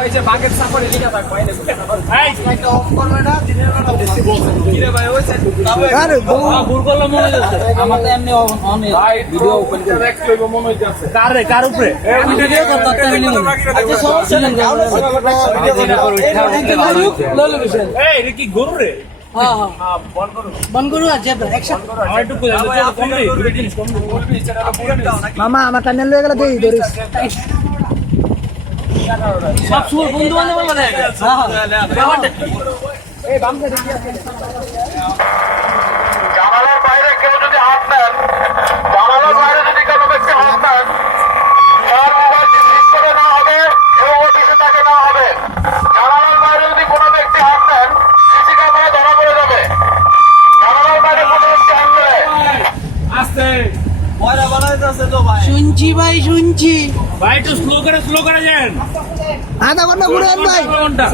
এই যে বাঘের সাপড়ে লিখা থাকব এই দেখো এই, কিরে ভাই হইছে আরে ভুল করলাম মনে হচ্ছে আমার তো এমনি অন ভিডিও ওপেন করে কার রে কার উপরে ভিডিও করতে আচ্ছা সমস্যা নেই এই এটা কি গরু রে বন করু আর জেব্রা একসাথে আমার একটু কম দে দুটো জিনিস কম দে মামা আমার টানেল লয়ে গেল দেই ধরিস সব সুর বন্ধু বান্ধব বলে জানালার বাইরে কেউ যদি হাত নেন জানালার বাইরে যদি কোনো ব্যক্তি হাত নেন তার মোবাইলটি ঠিক করে না হবে এবং অফিসে তাকে না হবে। জানালার বাইরে যদি কোনো ব্যক্তি হাত নেন সিসি ক্যামেরা ধরা পড়ে যাবে। জানালার বাইরে কোনো ব্যক্তি হাত নেয় আস্তে। শুনছি ভাই শুনছি। ভাই একটু স্লো করে স্লো করে যান। আধা ঘণ্টা ঘুরে আন ভাই। ঘণ্টা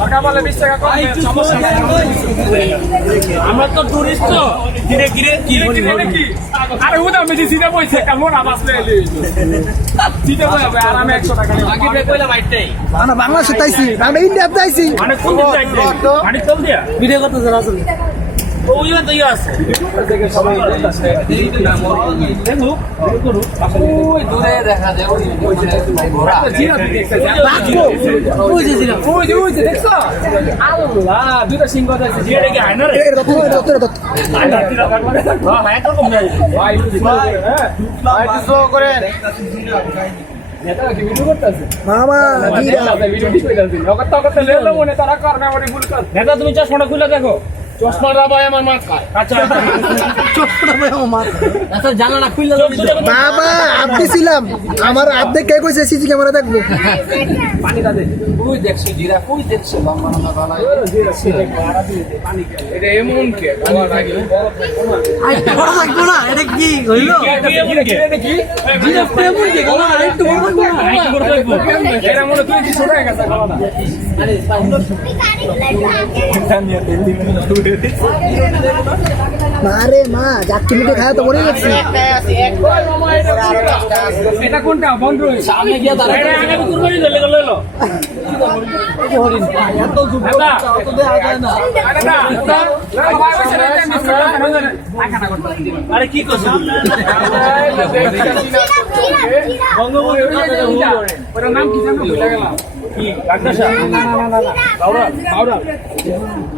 টাকা বলে 20 টাকা কম সমস্যা আমরা তো টুরিস্ট তো। ধীরে ধীরে কি কিরে নাকি? আরে উদা মেজি সিধা বইছে কেমন আওয়াজ সিধা বই হবে আরামে 100 টাকা বাকি বে কইলা আমরা বাংলাদেশে তাইছি আমরা ইন্ডিয়াতে যাইছি মানে কোন দিক যাইতে মানে কোন দিয়া ভিডিও করতে যারা আসলে ওই তো ইয়ে আছে ওই দূরে দেখা যায় জিরা যে যে দেখছ আল্লাহ সিংহ আছে কি আয়না রে আয়না হ্যাঁ হ্যাঁ তো কম যায় ভাই হয়ে মনে কর নেতা তুমি চশমাটা খুলে দেখো চশমাটা ভাই আমার আচ্ছা আচ্ছা জানালা খুললে বাবা আপনি ছিলাম আমার অর্ধেক কে কইছে সিসি ক্যামেরা দেখব পানি দাদে ওই দেখছ জিরা কই দেখছ লম্বা লম্বা গলা এটা এমন কে বড় লাগবো না এটা কি হইল জিরা প্রেমন কি গলা একটু বড় লাগবো না এরা মনে তুই কি ছোট হয়ে গেছে গলাটা মারে মা যাত্রী মিটে খায় তো মরে গেছি। এটা কোনটা? বন্ধ সামনে গিয়ে দাঁড়ায় কুরবানি দিলে গেল এলো। আরে কি নাম কি জানো? ভুলে গেলাম কি না বাউরাল দোস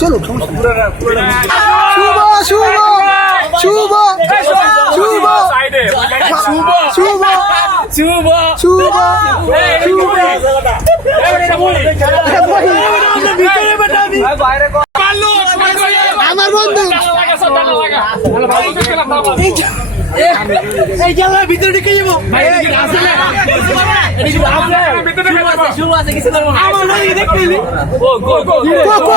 চলো শুভ শুভ শুভ শুভ শুভ শুভ শুভ আমার বন্ধু। এই জানলার ভিতরে ঢুকে যাব শুরু আছে কিছু না আমার নদী দেখতে ও গো গো কো কো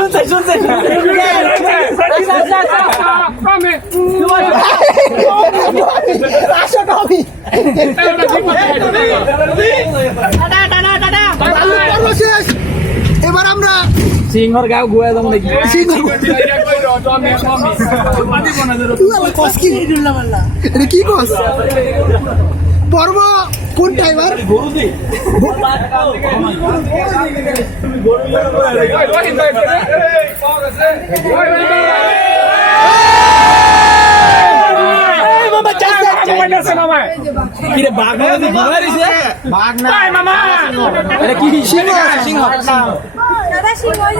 শুনছে শুনছে এবার আমরা সিংহর গাও গুয়া দম দেখি সিংহ তুই কস কি কস পর্ব কোন ড্রাইভার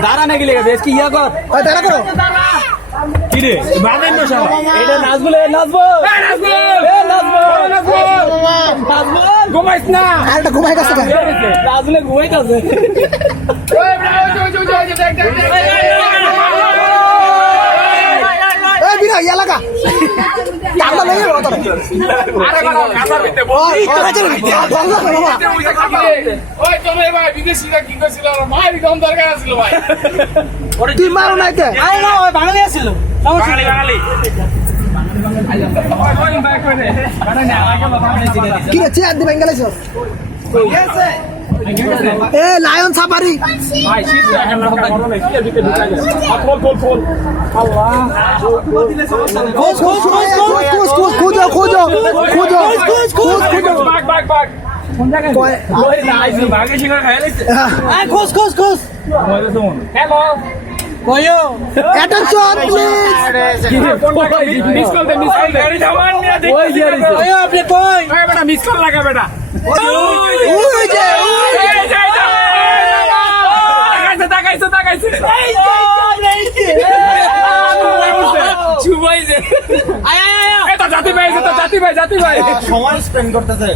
দাঁড়া নাকি লেগে বেশ কি ইয়া কর? দাঁড়া করো। কিরে বাঘের নশা? এটা নাচবো লে নাচবো নাচবো নাচবো ঘুমাইস না আর ঘুমাই গেছে? নাচলে ঘুমাইতাছে এই। আরে বাবা ভিতরে বল ওই তুমি ভাই বিদেশিরা কি করছিল আর দরকার ভাই তুই মারো নাই কে আরে না ওই বাঙালি আছিল বাঙালি বাঙালি রহিম ভাই কি রে চেয়ার দিবেন গেলেছ এ লায়ন সাফারি খোঁজ খোঁজ খোঁজ খুঁজো খুঁজো অ্যাটেনশন প্লিজ মিস কল দে মিস কল দে। গাড়ি জামান দেখ ওই আপনি? কই বেটা মিস কল লাগা বেটা। ওই যে এই যে তাকাইছে তাকাইছে তাকাইছে চুবাইছে আয় আয় আয় এটা জাতি ভাই এটা জাতি ভাই জাতি ভাই। সময় স্পেন্ড করতেছে।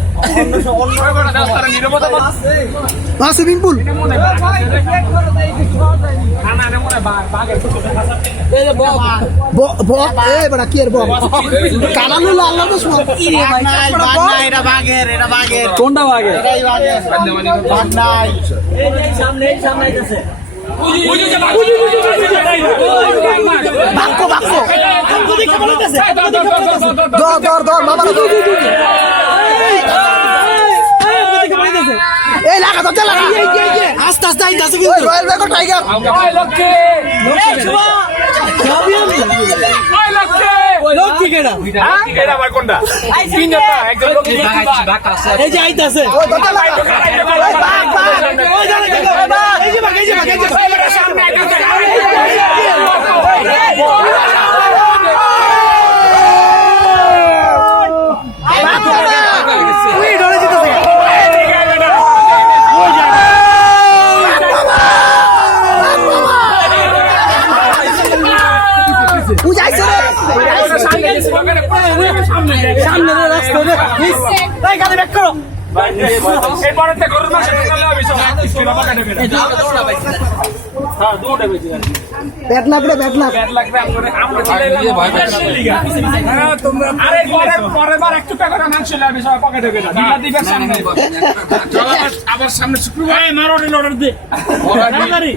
হ্যাঁ সুইমিং পুল মনে বাঘের কোনটা সামনে সামনে এই লাগা তো চলা আস্তে আস্তে আইতাছে। কিন্তু রয়্যাল বেঙ্গল টাইগার ওই ওই কেডা কোনটা একজন এই যে আইতাছে ওই দর ওই বাঘ বাঘ ওই দাঁড়া এই যে বাঘ এই যে বাঘ এই যে বাঘ তুই ডরে জিতেছে বুঝাইছে রে সামনে সামনে রে রাস্তা রে এই গাড়ি ব্যাক করো এরপরে গরুর মাসে টাকা হবে সব কিলো টাকা দেবে হ্যাঁ দুটো বেশি ব্যাট না ব্যাট না ব্যাট লাগবে আমরা আমরা চলে এলাম তোমরা আরে পরে পরে বার একটু টাকা মাংস লাগবে সব পকেটে গেল দিবা দিবে সামনে আবার সামনে শুক্রবার। এই মারো রে দে গাড়ি